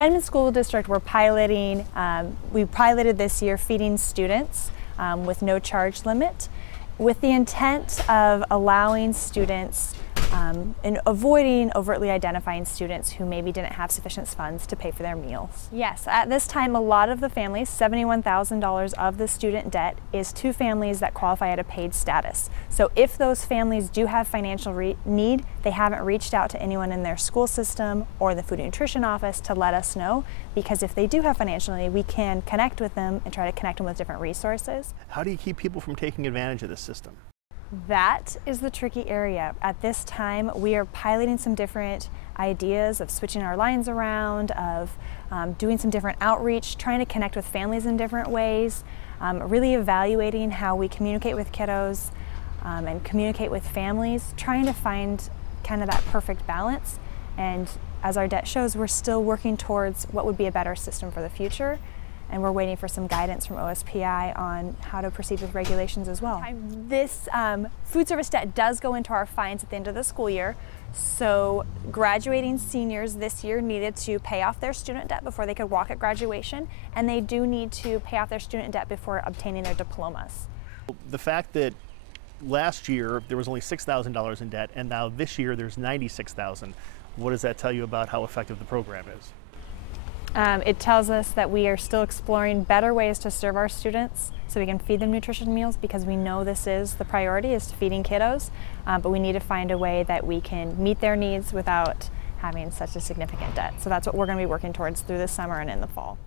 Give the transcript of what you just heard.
Edmonds School District, we're piloting, we piloted this year feeding students with no charge limit, with the intent of allowing students and avoiding overtly identifying students who maybe didn't have sufficient funds to pay for their meals. Yes, at this time a lot of the families, $71,000 of the student debt is to families that qualify at a paid status. So if those families do have financial need, they haven't reached out to anyone in their school system or the food and nutrition office to let us know, because if they do have financial need, we can connect with them and try to connect them with different resources. How do you keep people from taking advantage of this system? That is the tricky area. At this time, we are piloting some different ideas of switching our lines around, of doing some different outreach, trying to connect with families in different ways, really evaluating how we communicate with kiddos and communicate with families, trying to find kind of that perfect balance. And as our debt shows, we're still working towards what would be a better system for the future. And we're waiting for some guidance from OSPI on how to proceed with regulations as well. This food service debt does go into our fines at the end of the school year. So graduating seniors this year needed to pay off their student debt before they could walk at graduation, and they do need to pay off their student debt before obtaining their diplomas. The fact that last year there was only $6,000 in debt, and now this year there's $96,000, what does that tell you about how effective the program is? It tells us that we are still exploring better ways to serve our students so we can feed them nutritious meals, because we know this is the priority, is feeding kiddos, but we need to find a way that we can meet their needs without having such a significant debt. So that's what we're going to be working towards through this summer and in the fall.